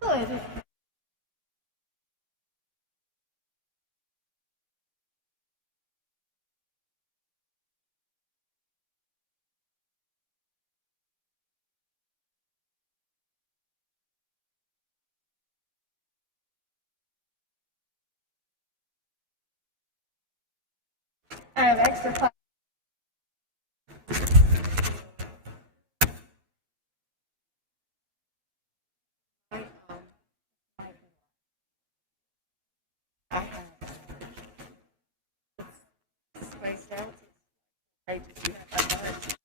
Good. I have extra pie. I have spiced out. I just have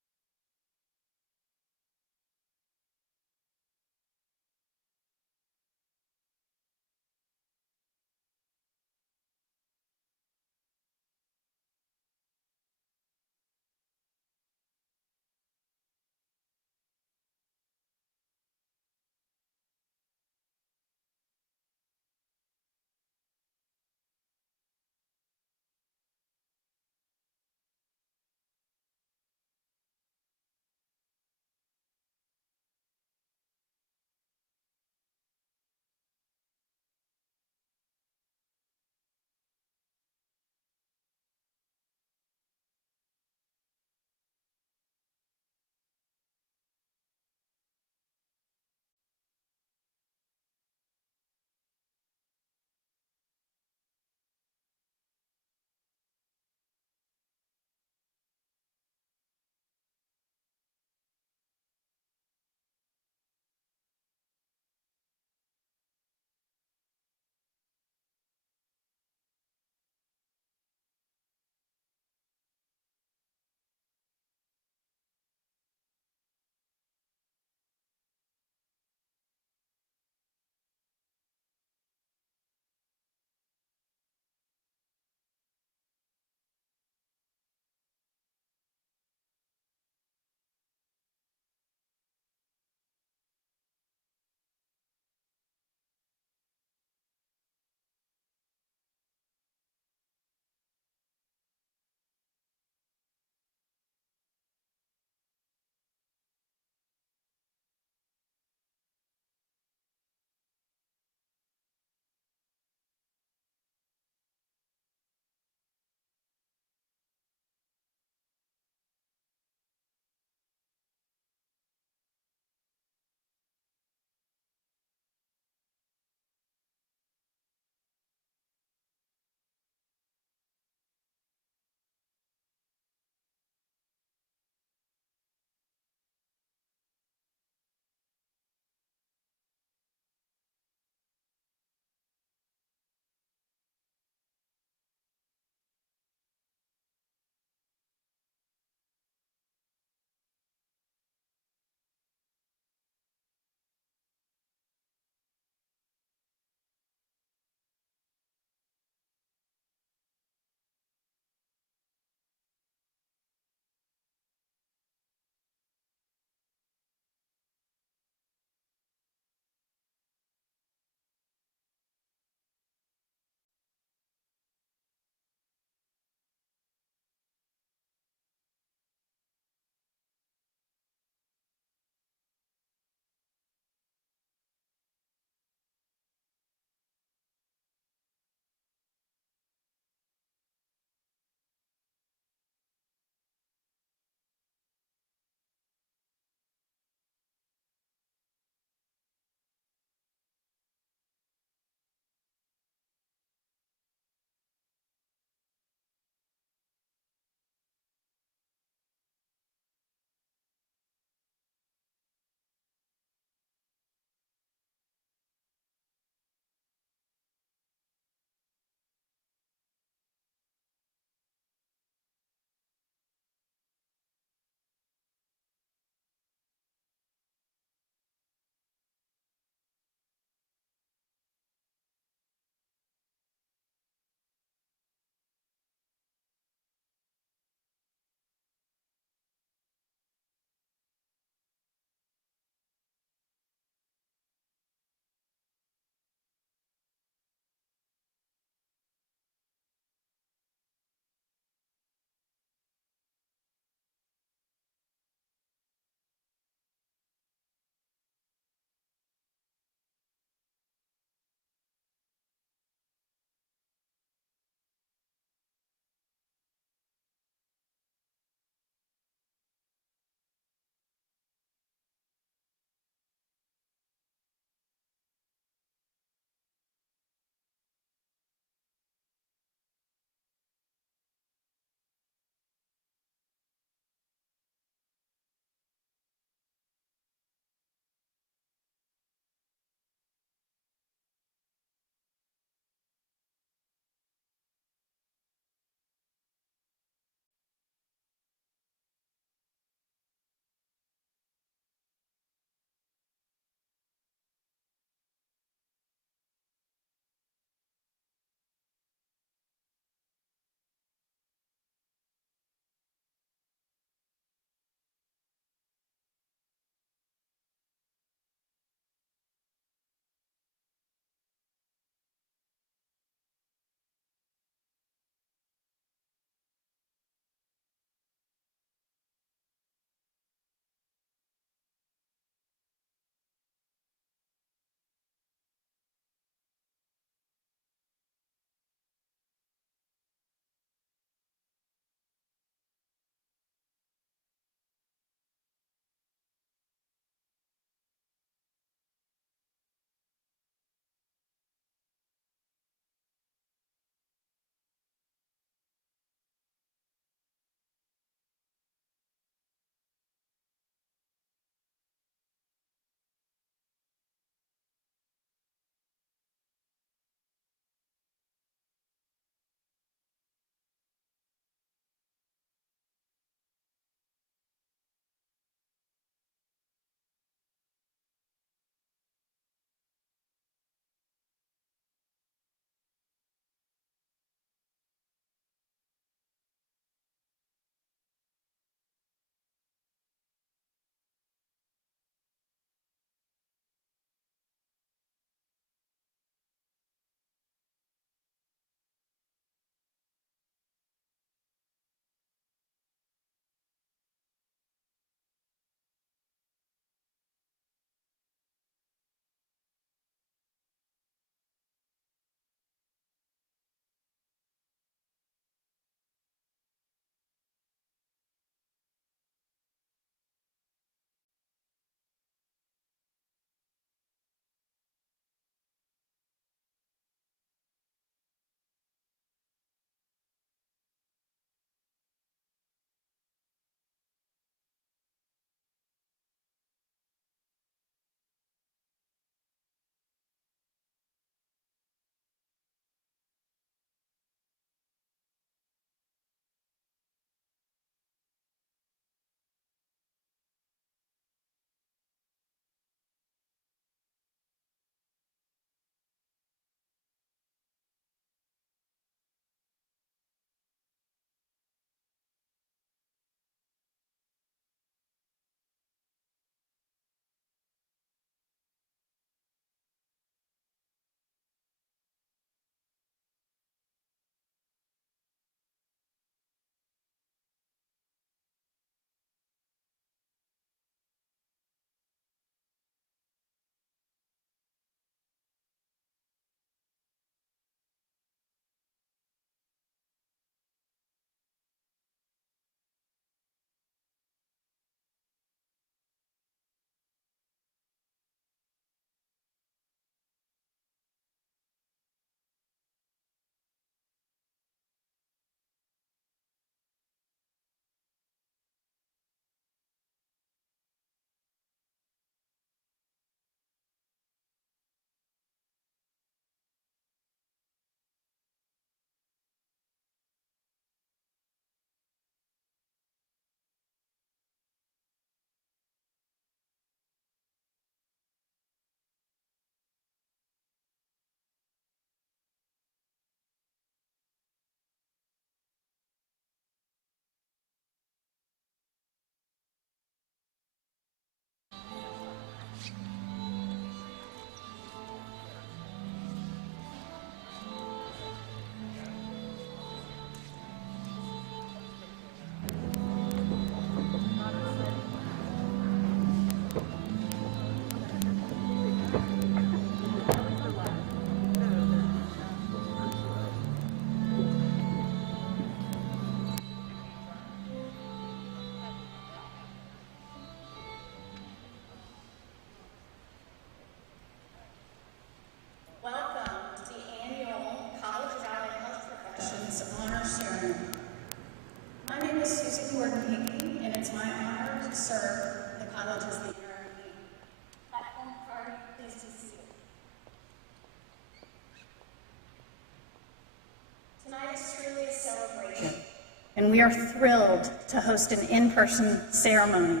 and we are thrilled to host an in-person ceremony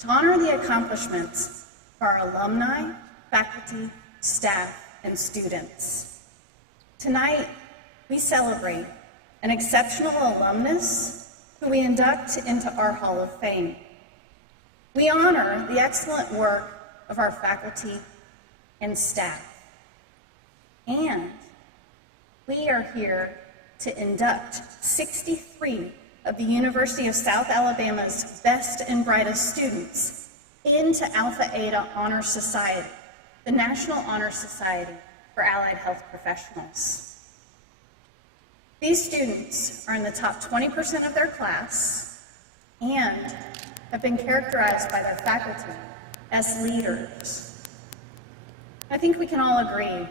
to honor the accomplishments of our alumni, faculty, staff, and students. Tonight, we celebrate an exceptional alumnus who we induct into our Hall of Fame. We honor the excellent work of our faculty and staff. And we are here to induct 63 of the University of South Alabama's best and brightest students into Alpha Eta Honor Society, the National Honor Society for Allied Health Professionals. These students are in the top 20% of their class and have been characterized by their faculty as leaders. I think we can all agree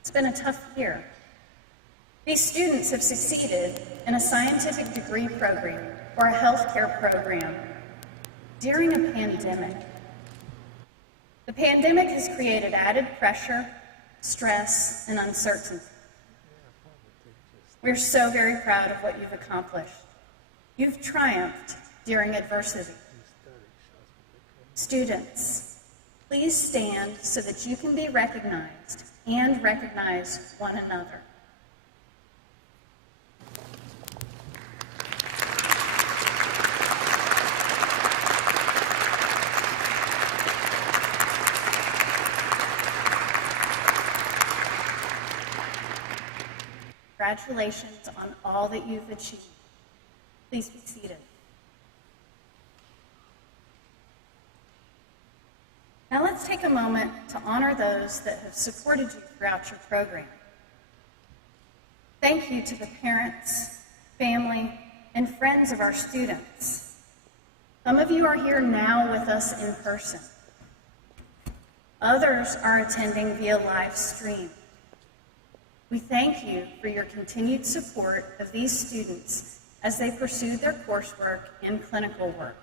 it's been a tough year. These students have succeeded in a scientific degree program or a healthcare program during a pandemic. The pandemic has created added pressure, stress, and uncertainty. We're so very proud of what you've accomplished. You've triumphed during adversity. Students, please stand so that you can be recognized and recognize one another. Congratulations on all that you've achieved. Please be seated. Now let's take a moment to honor those that have supported you throughout your program. Thank you to the parents, family, and friends of our students. Some of you are here now with us in person. Others are attending via live stream. We thank you for your continued support of these students as they pursued their coursework and clinical work.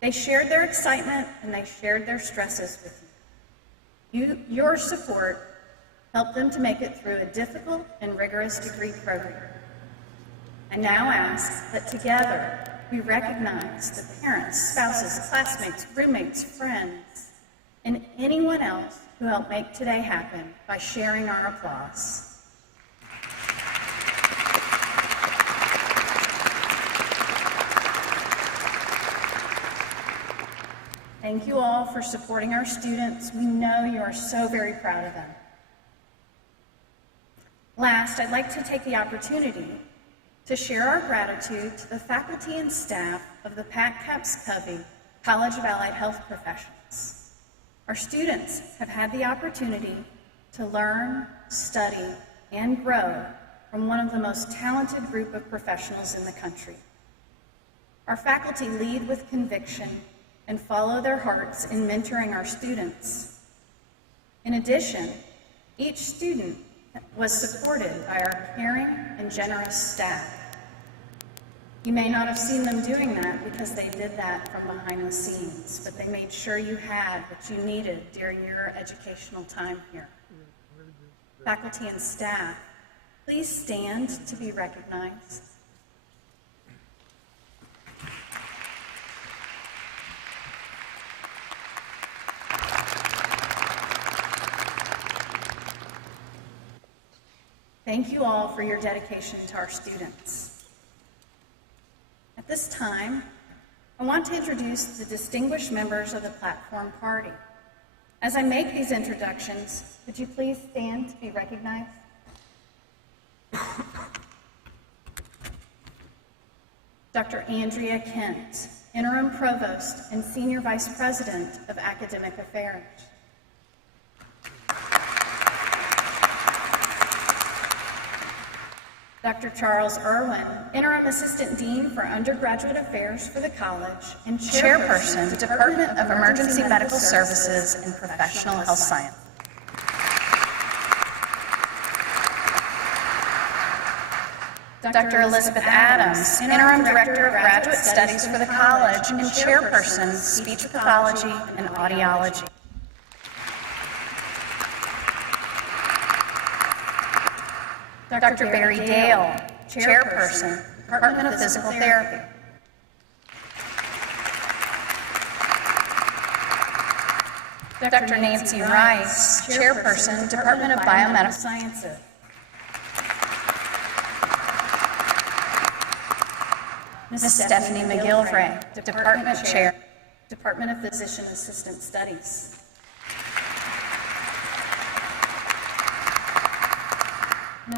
They shared their excitement and they shared their stresses with you. Your support helped them to make it through a difficult and rigorous degree program. I now ask that together we recognize the parents, spouses, classmates, roommates, friends, and anyone else who helped make today happen by sharing our applause. Thank you all for supporting our students. We know you are so very proud of them. Last, I'd like to take the opportunity to share our gratitude to the faculty and staff of the Pat Capps Covey College of Allied Health Professionals. Our students have had the opportunity to learn, study, and grow from one of the most talented group of professionals in the country. Our faculty lead with conviction and follow their hearts in mentoring our students. In addition, each student was supported by our caring and generous staff. You may not have seen them doing that because they did that from behind the scenes, but they made sure you had what you needed during your educational time here. Faculty and staff, please stand to be recognized. Thank you all for your dedication to our students. At this time, I want to introduce the distinguished members of the platform party. As I make these introductions, would you please stand to be recognized? Dr. Andrea Kent, Interim Provost and Senior Vice President of Academic Affairs. Dr. Charles Irwin, Interim Assistant Dean for Undergraduate Affairs for the college and Chairperson, Department of Emergency Medical Services and Professional Health Science. Dr. Elizabeth Adams, Interim Director of Graduate Studies for the college and Chairperson, Speech Pathology and Audiology. Dr. Barry Dale, Chairperson, Department of Physical Therapy. Dr. Nancy Rice, Chairperson, Department of Biomedical Sciences. Ms. Stephanie McGilvray, Department Chair, Department of Physician Assistant Studies.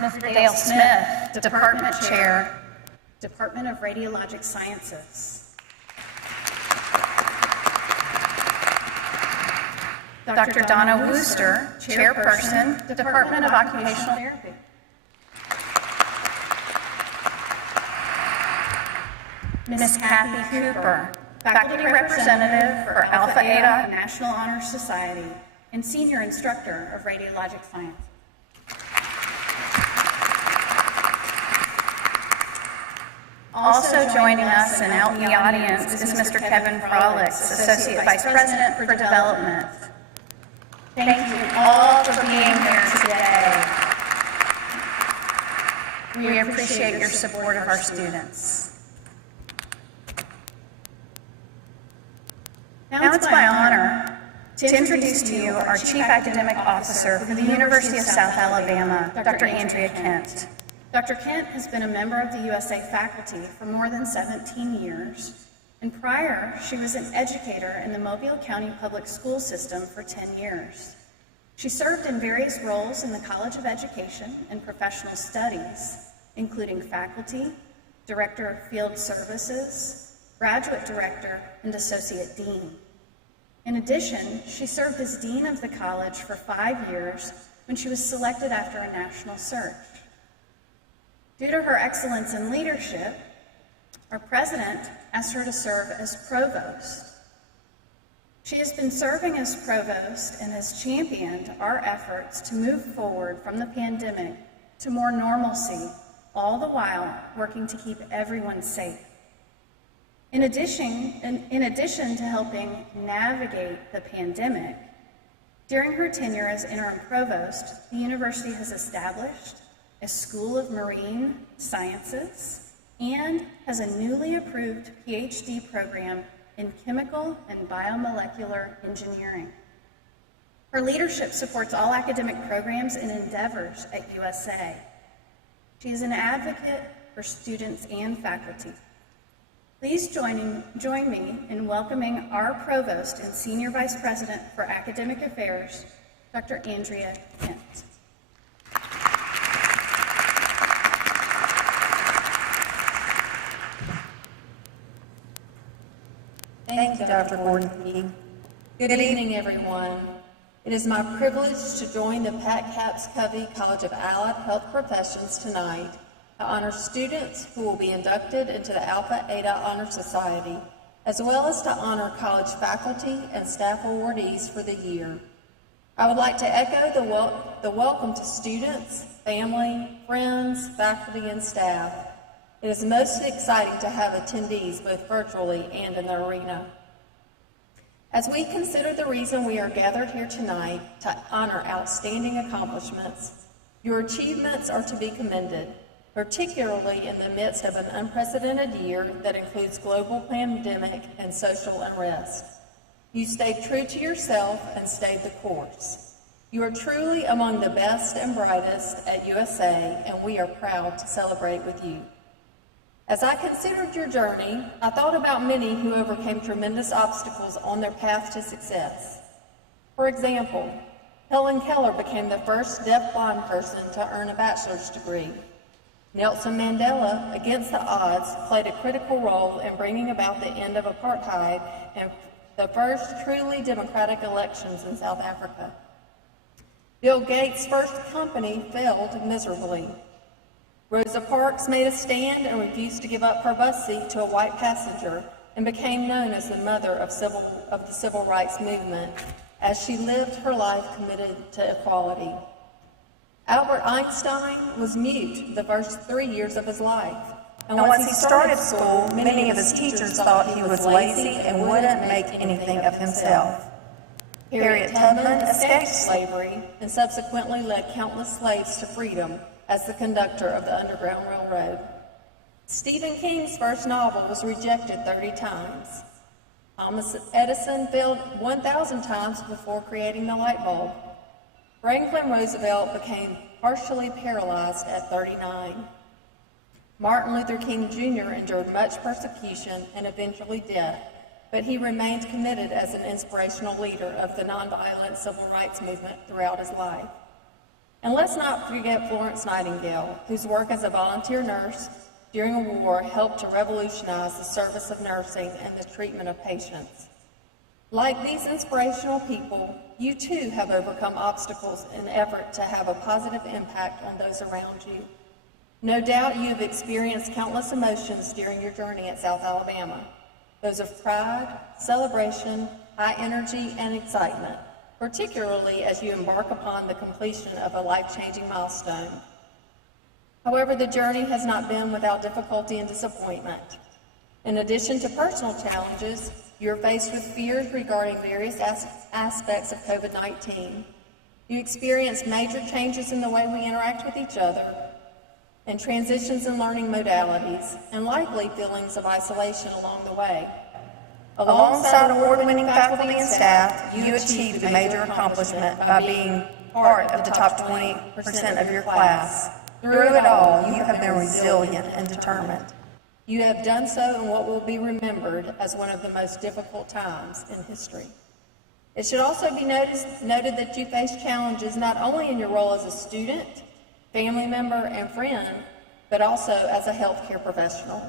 Ms. Dale Smith, Department Chair, Department of Radiologic Sciences. Dr. Donna Wooster, Chairperson, Department of Occupational Therapy. Ms. Kathy Cooper, Faculty Representative for Alpha Eta National Honor Society and Senior Instructor of Radiologic Science. Also joining us and out in the audience is Mr. Kevin Frolix, Associate Vice President for Development. Thank you all for being here today. We appreciate your support of our students. Now it's my honor to introduce to you our Chief Academic Officer for the University of South Alabama, Dr. Andrea Kent. Dr. Kent has been a member of the USA faculty for more than 17 years, and prior, she was an educator in the Mobile County Public School System for 10 years. She served in various roles in the College of Education and Professional Studies, including faculty, Director of Field Services, Graduate Director, and Associate Dean. In addition, she served as Dean of the College for 5 years when she was selected after a national search. Due to her excellence in leadership, our president asked her to serve as provost. She has been serving as provost and has championed our efforts to move forward from the pandemic to more normalcy, all the while working to keep everyone safe. In addition to helping navigate the pandemic, during her tenure as interim provost, the university has established a School of Marine Sciences and has a newly approved PhD program in chemical and biomolecular engineering. Her leadership supports all academic programs and endeavors at USA. She is an advocate for students and faculty. Please join me in welcoming our Provost and Senior Vice President for Academic Affairs, Dr. Andrea Kent. Thank you, Dr. Gordon. Good evening, everyone. It is my privilege to join the Pat Capps Covey College of Allied Health Professions tonight to honor students who will be inducted into the Alpha Eta Honor Society, as well as to honor college faculty and staff awardees for the year. I would like to echo the welcome to students, family, friends, faculty, and staff. It is most exciting to have attendees both virtually and in the arena. As we consider the reason we are gathered here tonight to honor outstanding accomplishments, your achievements are to be commended, particularly in the midst of an unprecedented year that includes global pandemic and social unrest. You stayed true to yourself and stayed the course. You are truly among the best and brightest at USA, and we are proud to celebrate with you. As I considered your journey, I thought about many who overcame tremendous obstacles on their path to success. For example, Helen Keller became the first deaf-blind person to earn a bachelor's degree. Nelson Mandela, against the odds, played a critical role in bringing about the end of apartheid and the first truly democratic elections in South Africa. Bill Gates' first company failed miserably. Rosa Parks made a stand and refused to give up her bus seat to a white passenger and became known as the mother of the civil rights movement as she lived her life committed to equality. Albert Einstein was mute the first 3 years of his life. And once he started school, many of his teachers thought he was lazy and wouldn't make anything of himself. Harriet Tubman escaped slavery and subsequently led countless slaves to freedom as the conductor of the Underground Railroad. Stephen King's first novel was rejected 30 times. Thomas Edison failed 1,000 times before creating the light bulb. Franklin Roosevelt became partially paralyzed at 39. Martin Luther King Jr. endured much persecution and eventually death, but he remained committed as an inspirational leader of the nonviolent civil rights movement throughout his life. And let's not forget Florence Nightingale, whose work as a volunteer nurse during a war helped to revolutionize the service of nursing and the treatment of patients. Like these inspirational people, you too have overcome obstacles in an effort to have a positive impact on those around you. No doubt you have experienced countless emotions during your journey at South Alabama, those of pride, celebration, high energy, and excitement, particularly as you embark upon the completion of a life-changing milestone. However, the journey has not been without difficulty and disappointment. In addition to personal challenges, you're faced with fears regarding various aspects of COVID-19. You experience major changes in the way we interact with each other, and transitions in learning modalities, and likely feelings of isolation along the way. Alongside award-winning faculty and staff, you achieved a major accomplishment by being part of the top 20% of your class. Through it all, you have been resilient and determined. You have done so in what will be remembered as one of the most difficult times in history. It should also be noted that you faced challenges not only in your role as a student, family member, and friend, but also as a healthcare professional.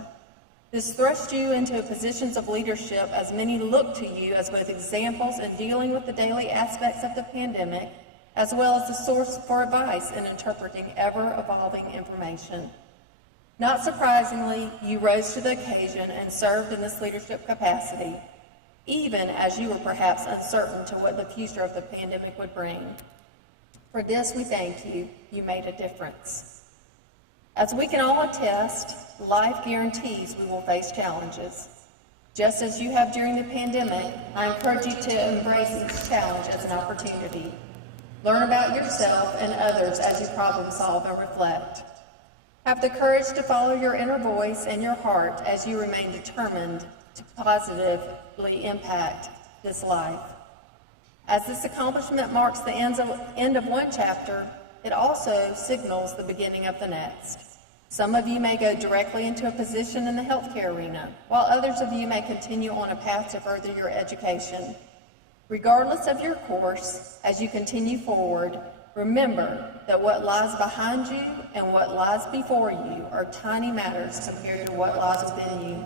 This thrust you into positions of leadership as many look to you as both examples in dealing with the daily aspects of the pandemic, as well as a source for advice in interpreting ever-evolving information. Not surprisingly, you rose to the occasion and served in this leadership capacity, even as you were perhaps uncertain to what the future of the pandemic would bring. For this, we thank you. You made a difference. As we can all attest, life guarantees we will face challenges. Just as you have during the pandemic, I encourage you to embrace each challenge as an opportunity. Learn about yourself and others as you problem solve and reflect. Have the courage to follow your inner voice and your heart as you remain determined to positively impact this life. As this accomplishment marks the end of one chapter, it also signals the beginning of the next. Some of you may go directly into a position in the healthcare arena, while others of you may continue on a path to further your education. Regardless of your course, as you continue forward, remember that what lies behind you and what lies before you are tiny matters compared to what lies within you.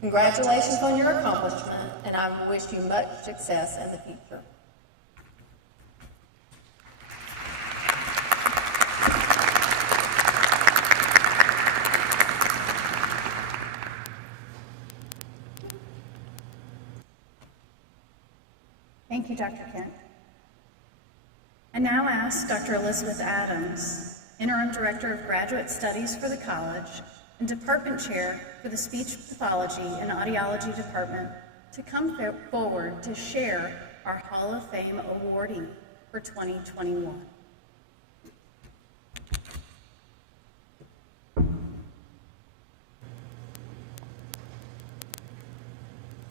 Congratulations on your accomplishment, and I wish you much success in the future. Thank you, Dr. Kent. I now ask Dr. Elizabeth Adams, Interim Director of Graduate Studies for the college and Department Chair for the Speech Pathology and Audiology Department, to come forward to share our Hall of Fame awardee for 2021.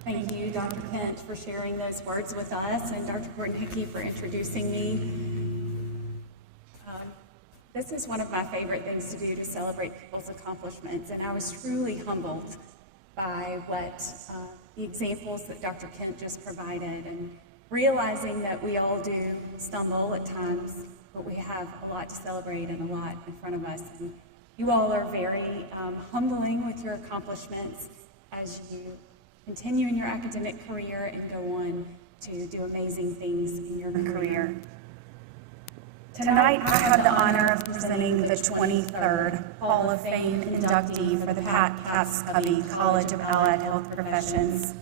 Thank you, Dr. Kent, for sharing those words with us, and Dr. Gordon Hickey for introducing me. This is one of my favorite things to do, to celebrate people's accomplishments, and I was truly humbled by what the examples that Dr. Kent just provided, and realizing that we all do stumble at times, but we have a lot to celebrate and a lot in front of us. And you all are very humbling with your accomplishments as you continue in your academic career and go on to do amazing things in your career. Tonight, I have the honor of presenting the 23rd Hall of Fame inductee for the Pat Capps-Covey College of Allied Health Professions.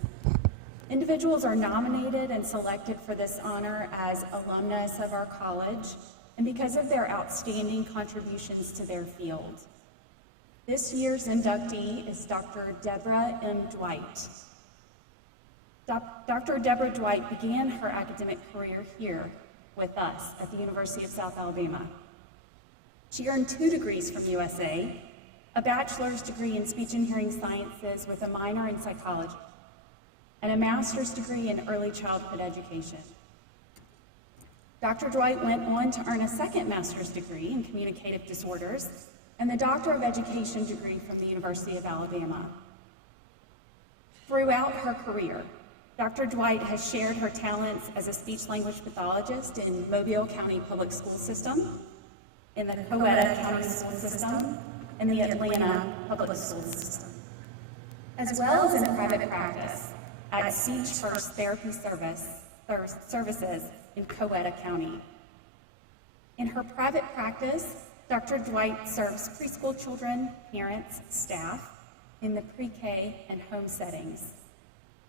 Individuals are nominated and selected for this honor as alumnus of our college and because of their outstanding contributions to their field. This year's inductee is Dr. Deborah M. Dwight. Dr. Deborah Dwight began her academic career here with us at the University of South Alabama. She earned 2 degrees from USA, a bachelor's degree in speech and hearing sciences with a minor in psychology, and a master's degree in early childhood education. Dr. Dwight went on to earn a second master's degree in communicative disorders and the Doctor of Education degree from the University of Alabama. Throughout her career, Dr. Dwight has shared her talents as a speech-language pathologist in Mobile County Public School System, in the Coweta County School System, and the Atlanta Public School System, as well as in private practice at Speech First Therapy Services in Coweta County. In her private practice, Dr. Dwight serves preschool children, parents, staff in the pre-K and home settings,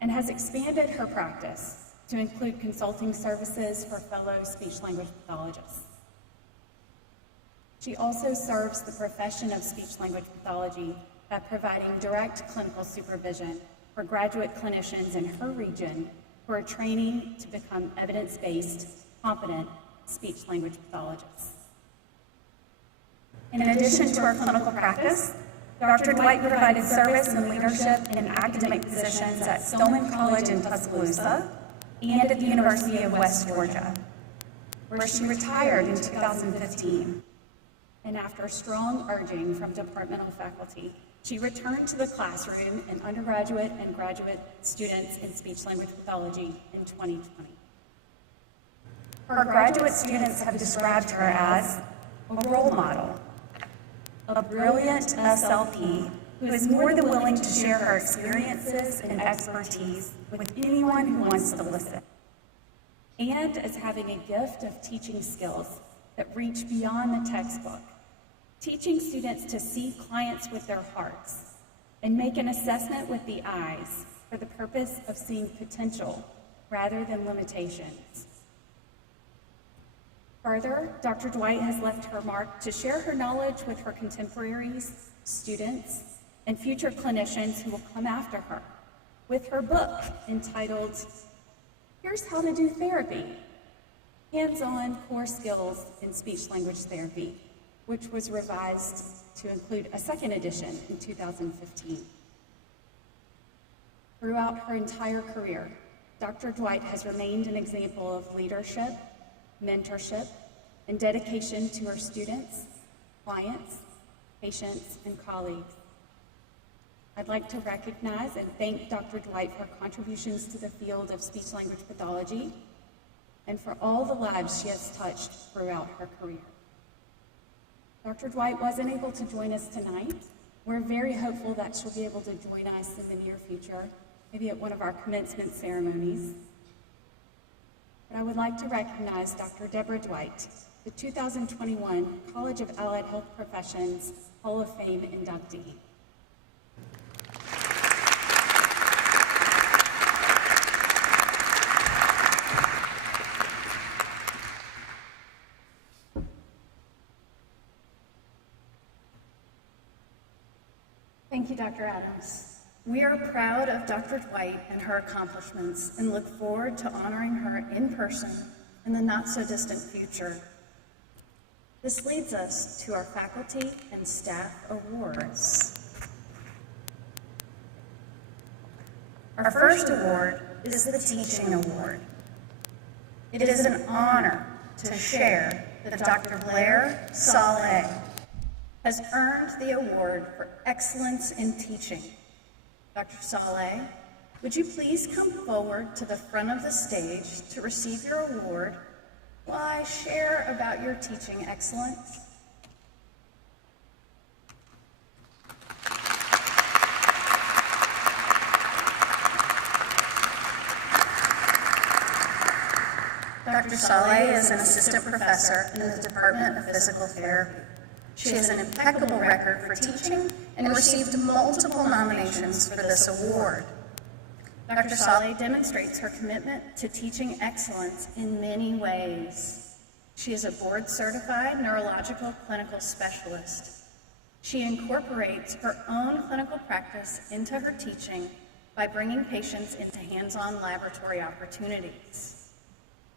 and has expanded her practice to include consulting services for fellow speech-language pathologists. She also serves the profession of speech-language pathology by providing direct clinical supervision for graduate clinicians in her region who are training to become evidence-based, competent speech-language pathologists. In addition to her clinical practice, Dr. Dwight provided service and leadership in academic positions at Stoneman College in Tuscaloosa and at the University of West Georgia, where she retired in 2015. And after strong urging from departmental faculty, she returned to the classroom in undergraduate and graduate students in speech-language pathology in 2020. Her graduate students have described her as a role model, a brilliant SLP who is more than willing to share her experiences and expertise with anyone who wants to listen, and as having a gift of teaching skills that reach beyond the textbook, teaching students to see clients with their hearts and make an assessment with the eyes for the purpose of seeing potential rather than limitations. Further, Dr. Dwight has left her mark to share her knowledge with her contemporaries, students, and future clinicians who will come after her with her book entitled, Here's How to Do Therapy, Hands-on Core Skills in Speech-Language Therapy, which was revised to include a second edition in 2015. Throughout her entire career, Dr. Dwight has remained an example of leadership, mentorship, and dedication to her students, clients, patients, and colleagues. I'd like to recognize and thank Dr. Dwight for her contributions to the field of speech-language pathology and for all the lives she has touched throughout her career. Dr. Dwight wasn't able to join us tonight. We're very hopeful that she'll be able to join us in the near future, maybe at one of our commencement ceremonies. But I would like to recognize Dr. Deborah Dwight, the 2021 College of Allied Health Professions Hall of Fame inductee. Thank you, Dr. Adams. We are proud of Dr. Dwight and her accomplishments and look forward to honoring her in person in the not-so-distant future. This leads us to our faculty and staff awards. Our first award is the Teaching Award. It is an honor to share that Dr. Blair Saleh has earned the award for excellence in teaching. Dr. Saleh, would you please come forward to the front of the stage to receive your award while I share about your teaching excellence? Dr. Saleh is an assistant professor in the Department of Physical Therapy. She has an impeccable record for teaching and received multiple nominations for this award. Dr. Saleh demonstrates her commitment to teaching excellence in many ways. She is a board-certified neurological clinical specialist. She incorporates her own clinical practice into her teaching by bringing patients into hands-on laboratory opportunities.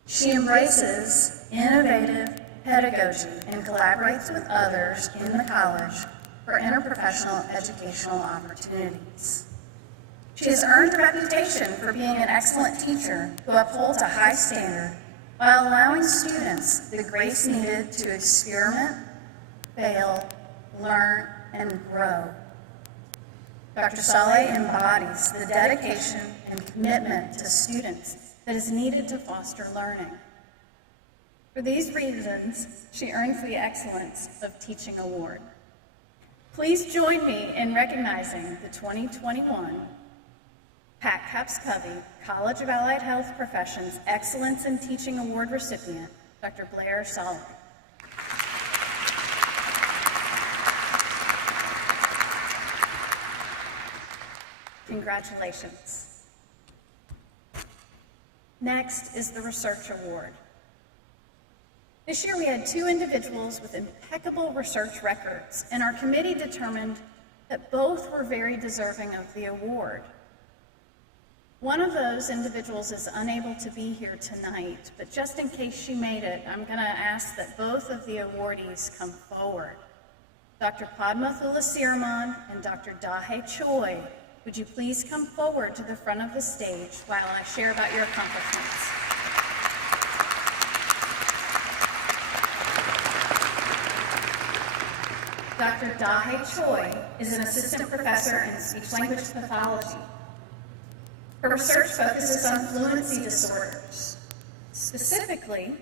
She embraces innovative, pedagogy and collaborates with others in the college for interprofessional educational opportunities. She has earned a reputation for being an excellent teacher who upholds a high standard while allowing students the grace needed to experiment, fail, learn, and grow. Dr. Saleh embodies the dedication and commitment to students that is needed to foster learning. For these reasons, she earns the Excellence of Teaching Award. Please join me in recognizing the 2021 Pat Capps Covey College of Allied Health Professions Excellence in Teaching Award recipient, Dr. Blair Saleh. Congratulations. Next is the Research Award. This year we had 2 individuals with impeccable research records, and our committee determined that both were very deserving of the award. One of those individuals is unable to be here tonight, but just in case she made it, I'm going to ask that both of the awardees come forward. Dr. Padma Thulasiraman and Dr. Dahe Choi, would you please come forward to the front of the stage while I share about your accomplishments? Dr. Dahe Choi is an assistant professor in speech-language pathology. Her research focuses on fluency disorders. Specifically,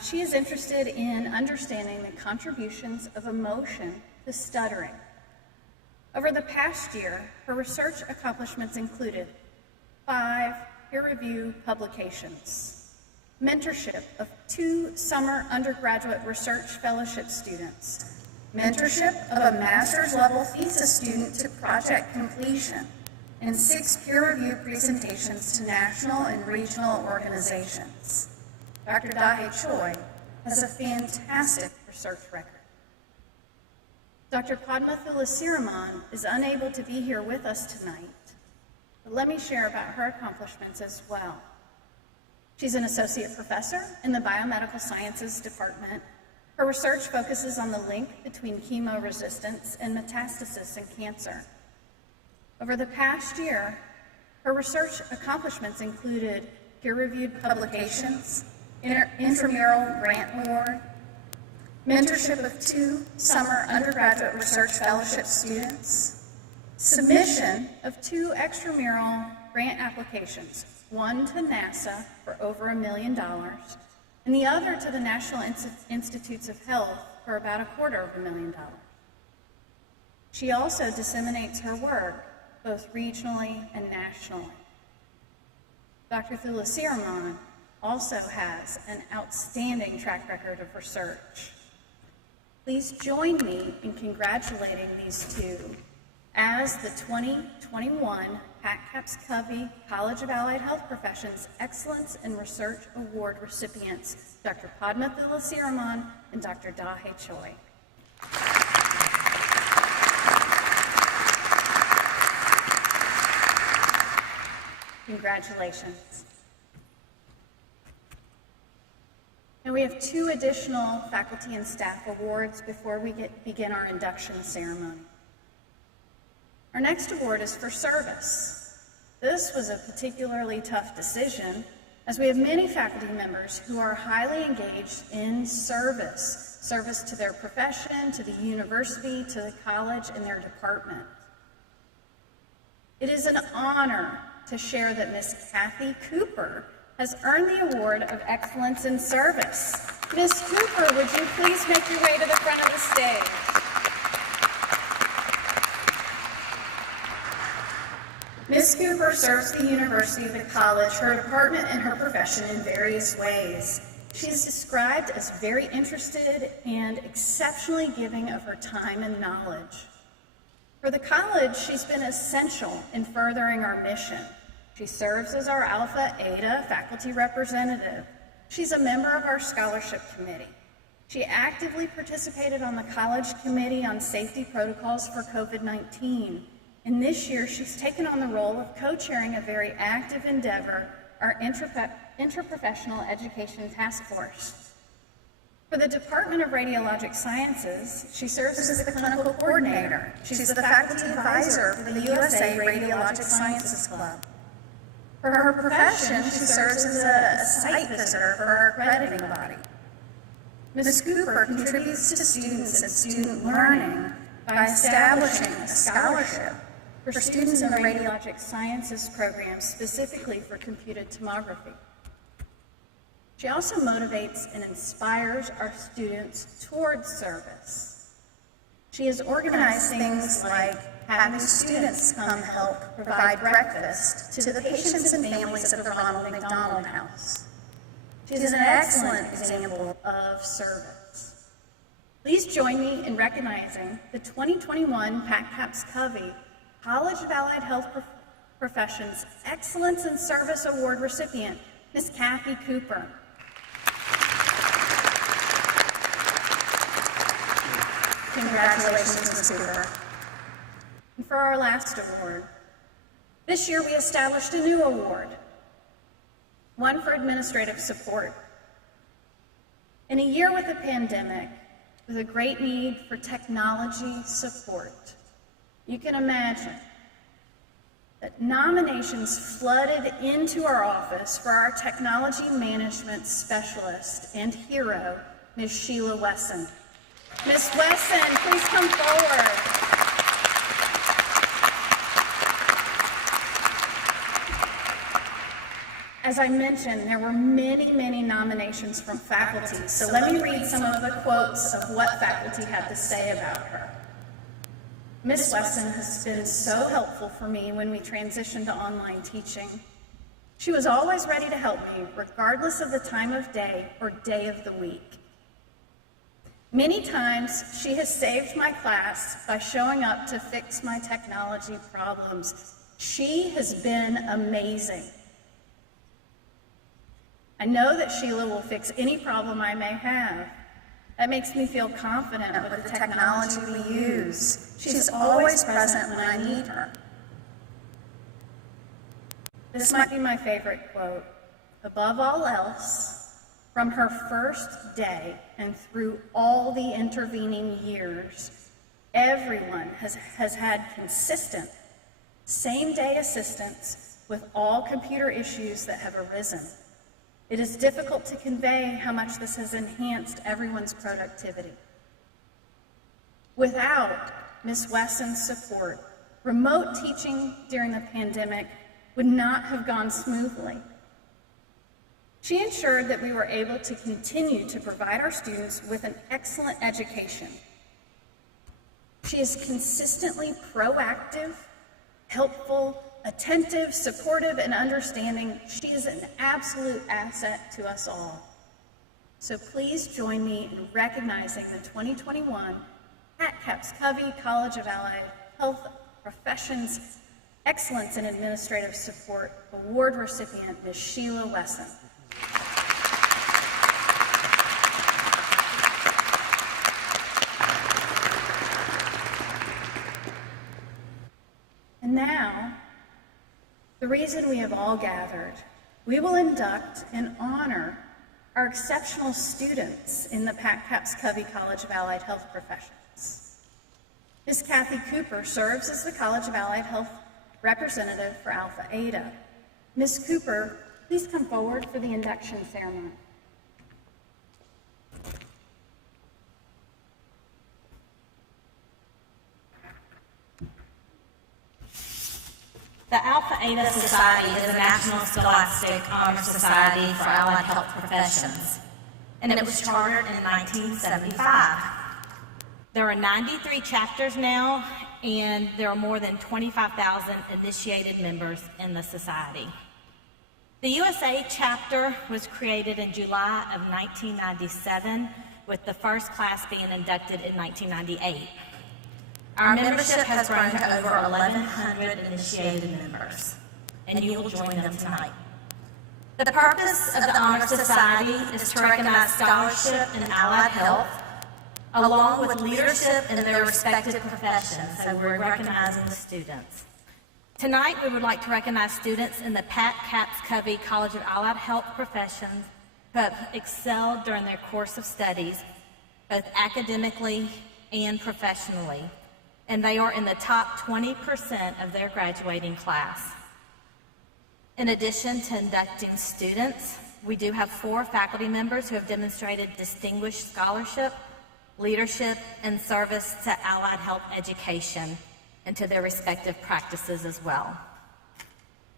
she is interested in understanding the contributions of emotion to stuttering. Over the past year, her research accomplishments included 5 peer-reviewed publications, mentorship of 2 summer undergraduate research fellowship students, mentorship of a master's level thesis student to project completion, and 6 peer-reviewed presentations to national and regional organizations. Dr. Dahe Choi has a fantastic research record. Dr. Padma Thulasiraman is unable to be here with us tonight, but let me share about her accomplishments as well. She's an associate professor in the Biomedical Sciences Department. Her research focuses on the link between chemoresistance and metastasis in cancer. Over the past year, her research accomplishments included peer-reviewed publications, intramural grant award, mentorship of 2 summer undergraduate research fellowship students, submission of 2 extramural grant applications, one to NASA for over $1 million, and the other to the National Institutes of Health for about $250,000. She also disseminates her work both regionally and nationally. Dr. Thulasiraman also has an outstanding track record of research. Please join me in congratulating these 2 as the 2021 Pat Capps Covey College of Allied Health Professions Excellence in Research Award recipients, Dr. Padma Thulasiraman and Dr. Dahe Choi. Congratulations. And we have 2 additional faculty and staff awards before we begin our induction ceremony. Our next award is for service. This was a particularly tough decision, as we have many faculty members who are highly engaged in service to their profession, to the university, to the college, and their department. It is an honor to share that Ms. Kathy Cooper has earned the Award of Excellence in Service. Ms. Cooper, would you please make your way to the front of the stage? Ms. Cooper serves the university, the college, her department, and her profession in various ways. She is described as very interested and exceptionally giving of her time and knowledge. For the college, she's been essential in furthering our mission. She serves as our Alpha Eta faculty representative. She's a member of our scholarship committee. She actively participated on the college committee on safety protocols for COVID-19. And this year, she's taken on the role of co-chairing a very active endeavor, our interprofessional education task force. For the Department of Radiologic Sciences, she serves as the clinical coordinator. She's the faculty advisor for the USA Radiologic Sciences Club. For her profession, she serves as a site visitor for our accrediting body. Ms. Cooper contributes to students and student learning by establishing a scholarship for students in the Radiologic Sciences program, specifically for computed tomography. She also motivates and inspires our students towards service. She has organized things like having students come help provide breakfast to the patients and families of the Ronald McDonald House. She is an excellent example of service. Please join me in recognizing the 2021 Pat Capps Covey College of Allied Health Professions Excellence in Service Award recipient, Ms. Kathy Cooper. Congratulations, Ms. Cooper. And for our last award, this year we established a new award, one for administrative support. In a year with a pandemic, with a great need for technology support, you can imagine that nominations flooded into our office for our technology management specialist and hero, Ms. Sheila Wesson. Ms. Wesson, please come forward. As I mentioned, there were many, many nominations from faculty, so let me read some of the quotes of what faculty had to say about her. Ms. Wesson has been so helpful for me when we transitioned to online teaching. She was always ready to help me, regardless of the time of day or day of the week. Many times, she has saved my class by showing up to fix my technology problems. She has been amazing. I know that Sheila will fix any problem I may have. That makes me feel confident with the technology we use. She's always present when I need her. This might be my favorite quote. Above all else, from her first day and through all the intervening years, everyone has had consistent, same-day assistance with all computer issues that have arisen. It is difficult to convey how much this has enhanced everyone's productivity. Without Ms. Wesson's support, remote teaching during the pandemic would not have gone smoothly. She ensured that we were able to continue to provide our students with an excellent education. She is consistently proactive, helpful, attentive, supportive, and understanding. She is an absolute asset to us all. So please join me in recognizing the 2021 Pat Capps Covey College of Allied Health Professions Excellence in Administrative Support Award recipient, Ms. Sheila Wesson. And now, the reason we have all gathered, we will induct and honor our exceptional students in the Pat Capps Covey College of Allied Health Professions. Ms. Kathy Cooper serves as the College of Allied Health representative for Alpha Eta. Ms. Cooper, please come forward for the induction ceremony. The Alpha Eta Society is a national scholastic honor society for allied health professions, and it was chartered in 1975. There are 93 chapters now, and there are more than 25,000 initiated members in the society. The USA chapter was created in July of 1997, with the first class being inducted in 1998. Our membership has grown to over 1,100 initiated members, and you will join them tonight. The purpose of the Honor Society is to recognize scholarship in allied health, along with leadership in their respective professions, so we're recognizing the students. Tonight, we would like to recognize students in the Pat Capps Covey College of Allied Health Professions who have excelled during their course of studies, both academically and professionally, and they are in the top 20% of their graduating class. In addition to inducting students, we do have 4 faculty members who have demonstrated distinguished scholarship, leadership, and service to allied health education and to their respective practices as well.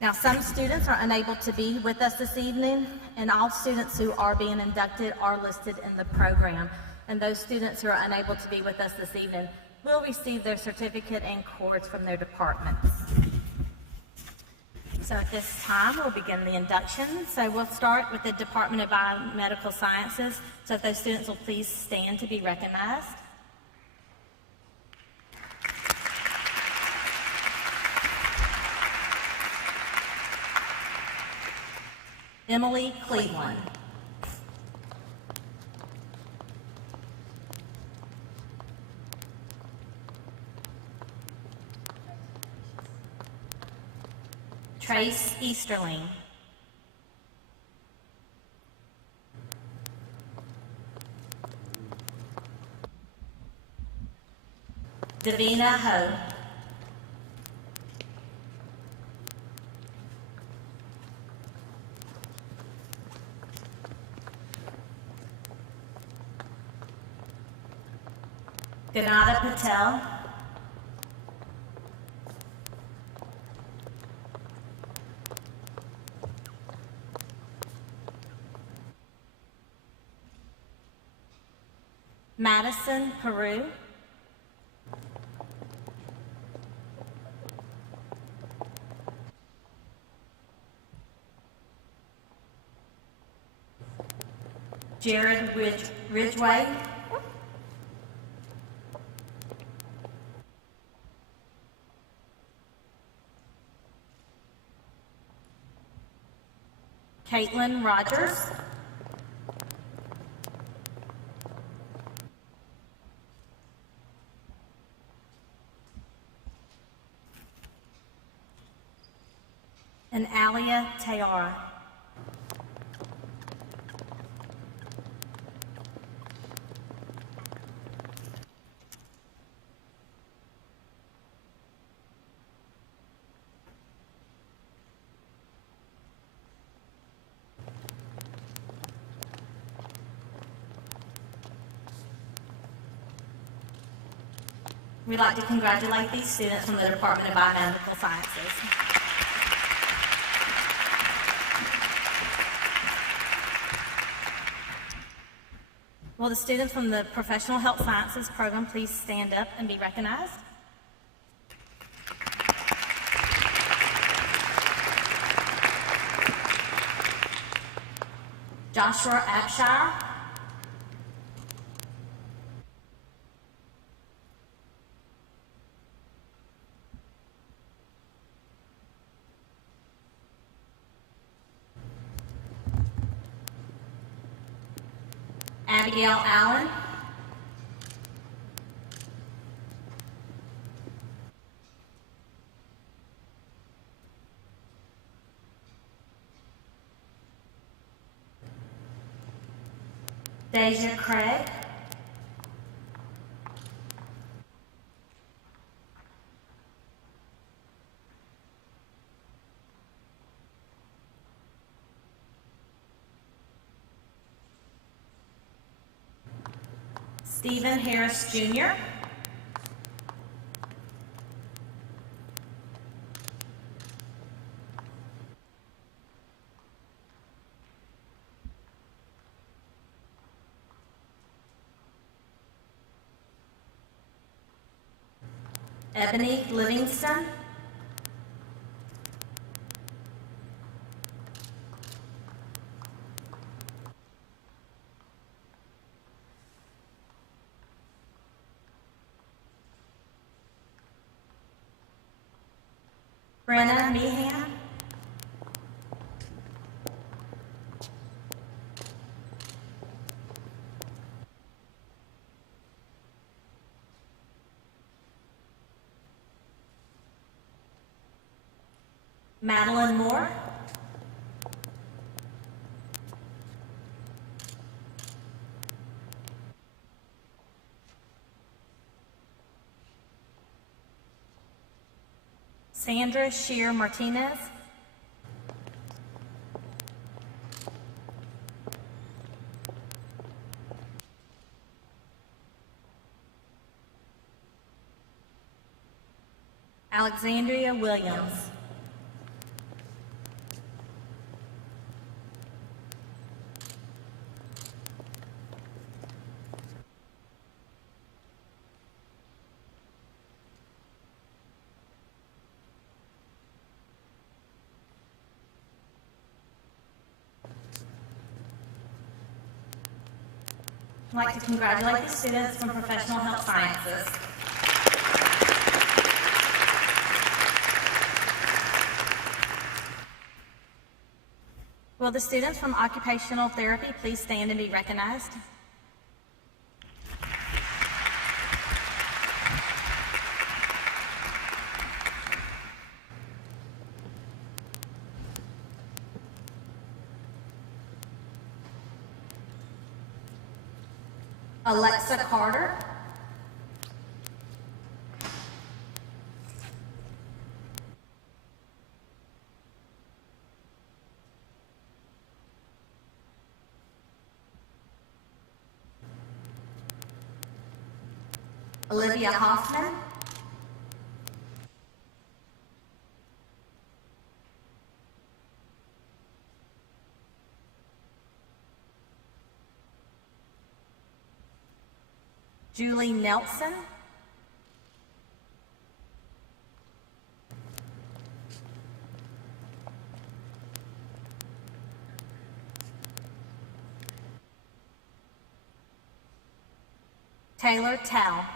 Now, some students are unable to be with us this evening, and all students who are being inducted are listed in the program. And those students who are unable to be with us this evening will receive their certificate and cords from their departments. So at this time, we'll begin the induction. So we'll start with the Department of Biomedical Sciences. So if those students will please stand to be recognized. Emily Cleveland. Trace Easterling. Davina Ho. Ganada Patel. Madison Peru. Jared Ridgway. Caitlin Rogers. And Alia Tayara. We'd like to congratulate these students from the Department of Biomedical Sciences. Will the students from the Professional Health Sciences program please stand up and be recognized? Joshua Abshire. Abigail Allen. Deja Craig. Stephen Harris Jr. Ebony Livingston. Brenna Meehan. Madeline Moore. Sandra Shear Martinez. Alexandria Williams. I'd like to congratulate the students from Professional Health Sciences. Will the students from Occupational Therapy please stand and be recognized? Alexa Carter. Olivia Hoffman. Julie Nelson. Taylor Tao.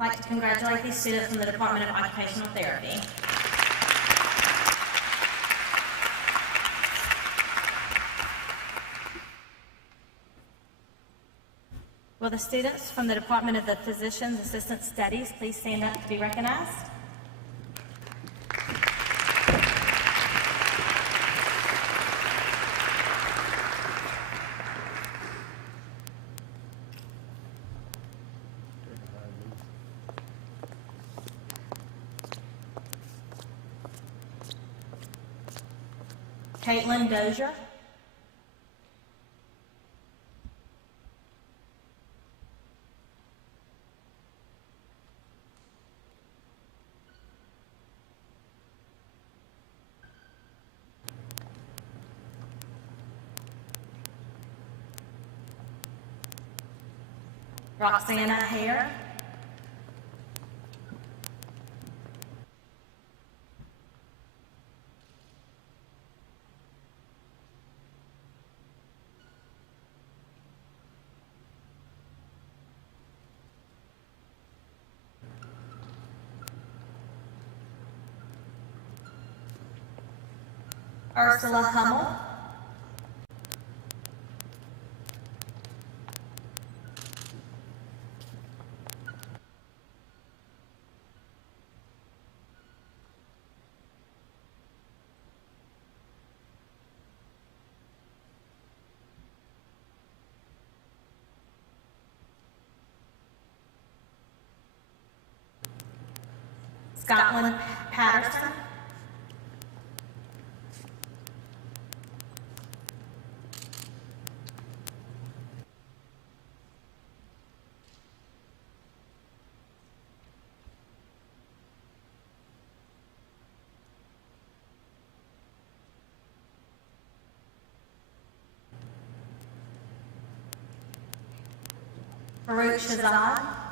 I'd like to congratulate these students from the Department of Occupational Therapy. Will the students from the Department of the Physician's Assistant Studies please stand up to be recognized? Caitlin Dozier. Roxana Hare. Ursula Hummel. Scotland Patterson. Farouk Shahzad.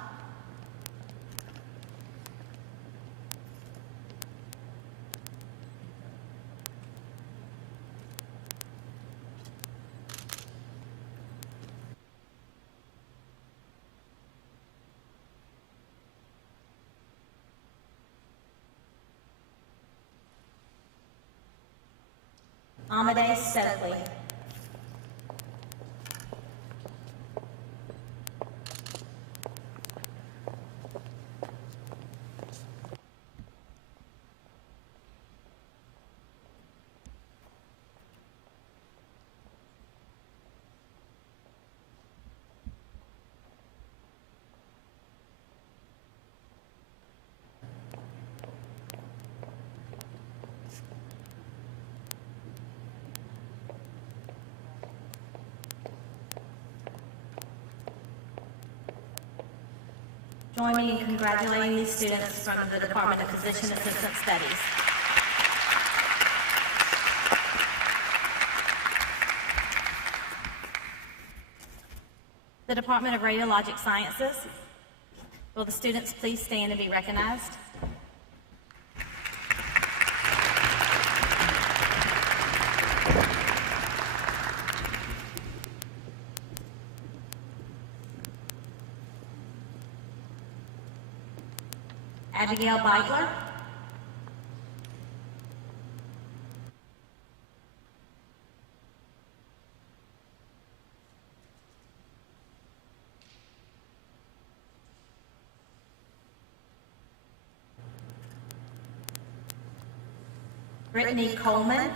Amadeus Stokely. Join me in congratulating these students from the Department of Physician Assistant Studies. The Department of Radiologic Sciences. Will the students please stand and be recognized? Abigail Beitler. Brittany Coleman.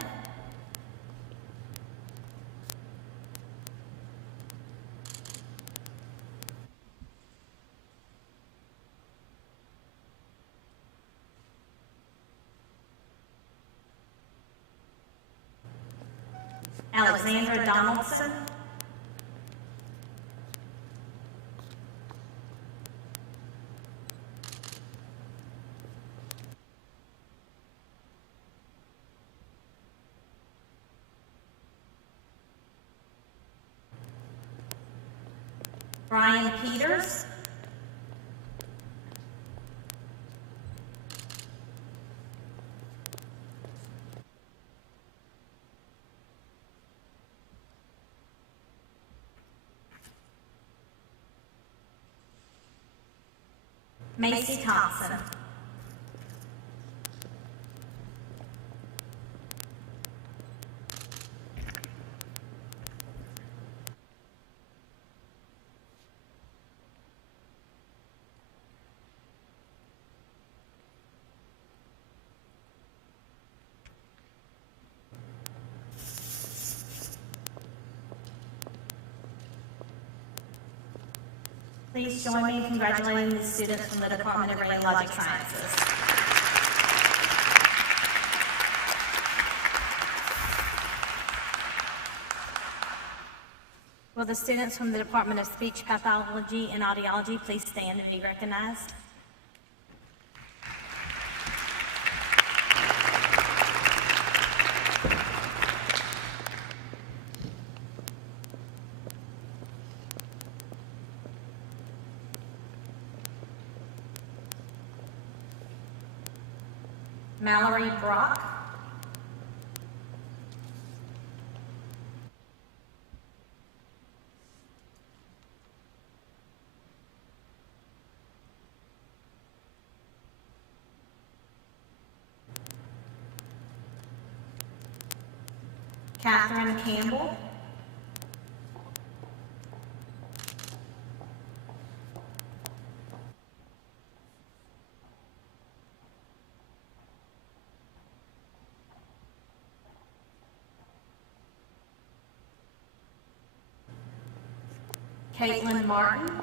Alexandra Donaldson. Brian Peters. Macy Thompson. Please join me in congratulating the students from the Department of Radiologic Sciences. Will the students from the Department of Speech Pathology and Audiology please stand and be recognized? Mallory Brock. Catherine Campbell. Caitlin Martin.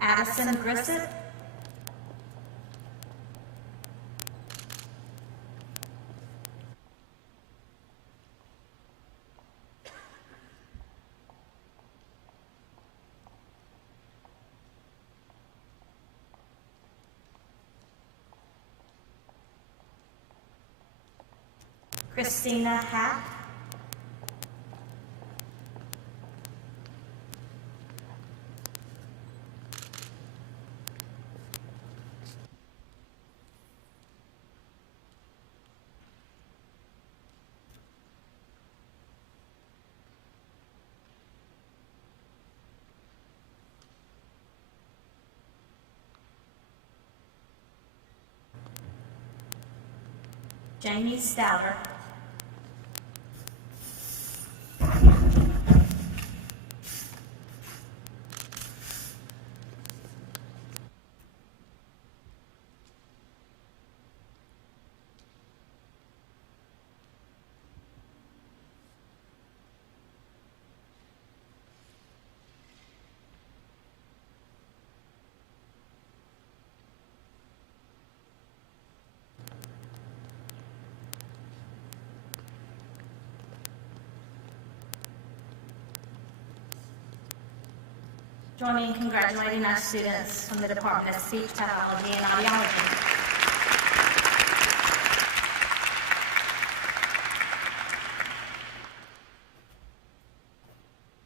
Addison Grissett. Christina Hack. Jamie Stouter. Join me in congratulating our students from the Department of Speech Pathology and Audiology.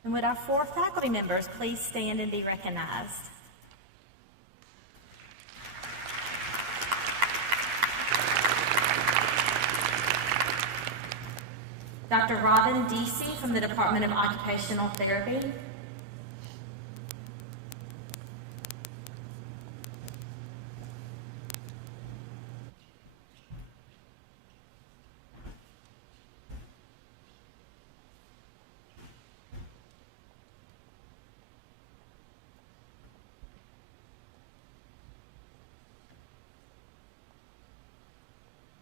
And would our 4 faculty members please stand and be recognized? Dr. Robin Deasy from the Department of Occupational Therapy.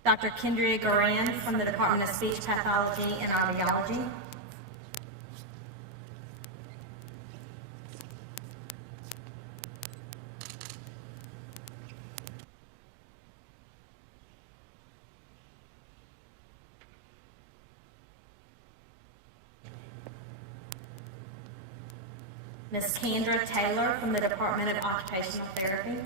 Dr. Kendria Goran from the Department of Speech Pathology and Audiology. Ms. Kendra Taylor from the Department of Occupational Therapy.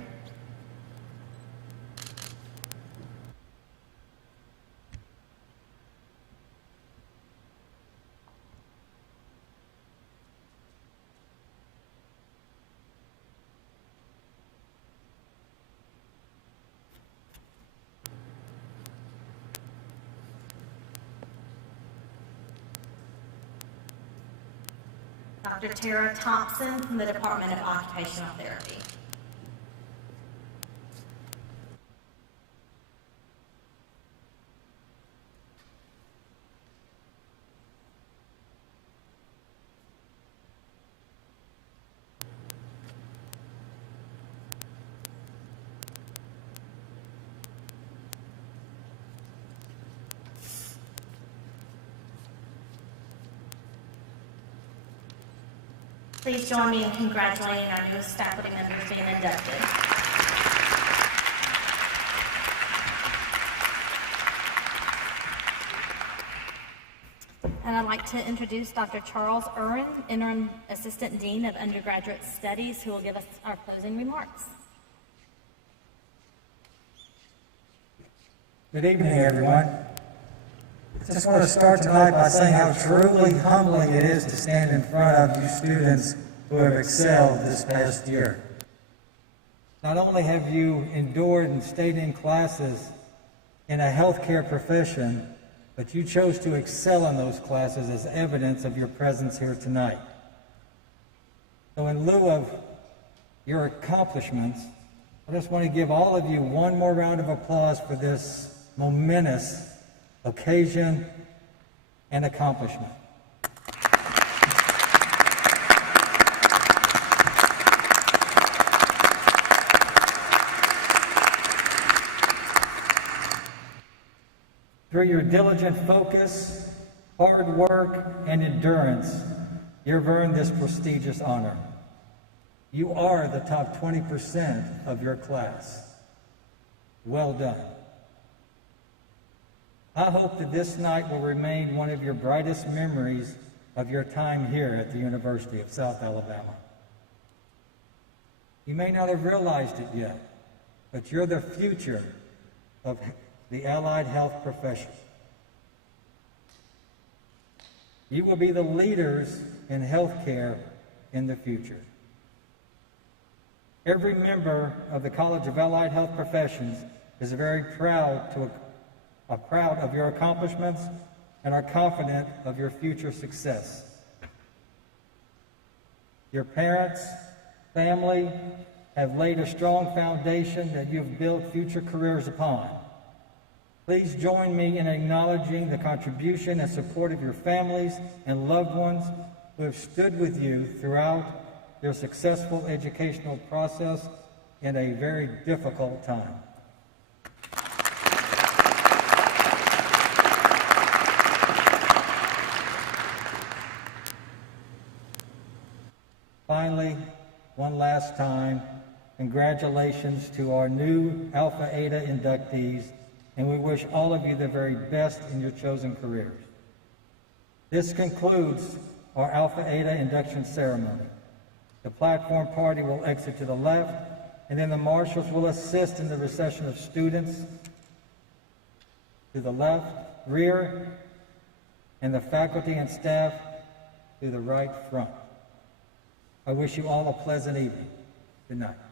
Dr. Tara Thompson from the Department of Occupational Therapy. Please join me in congratulating our newest faculty members being inducted. And I'd like to introduce Dr. Charles Urin, Interim Assistant Dean of Undergraduate Studies, who will give us our closing remarks. Good evening, everyone. I just want to start tonight by saying how truly humbling it is to stand in front of you students who have excelled this past year. Not only have you endured and stayed in classes in a healthcare profession, but you chose to excel in those classes as evidence of your presence here tonight. So in lieu of your accomplishments, I just want to give all of you one more round of applause for this momentous occasion and accomplishment. Through your diligent focus, hard work, and endurance, you've earned this prestigious honor. You are the top 20% of your class. Well done. I hope that this night will remain one of your brightest memories of your time here at the University of South Alabama. You may not have realized it yet, but you're the future of the allied health profession. You will be the leaders in healthcare in the future. Every member of the College of Allied Health Professions is very proud of your accomplishments and are confident of your future success. Your parents, family have laid a strong foundation that you've built future careers upon. Please join me in acknowledging the contribution and support of your families and loved ones who have stood with you throughout your successful educational process in a very difficult time. Finally, one last time, congratulations to our new Alpha Eta inductees, and we wish all of you the very best in your chosen careers. This concludes our Alpha Eta induction ceremony. The platform party will exit to the left, and then the marshals will assist in the recession of students to the left, rear, and the faculty and staff to the right front. I wish you all a pleasant evening. Good night.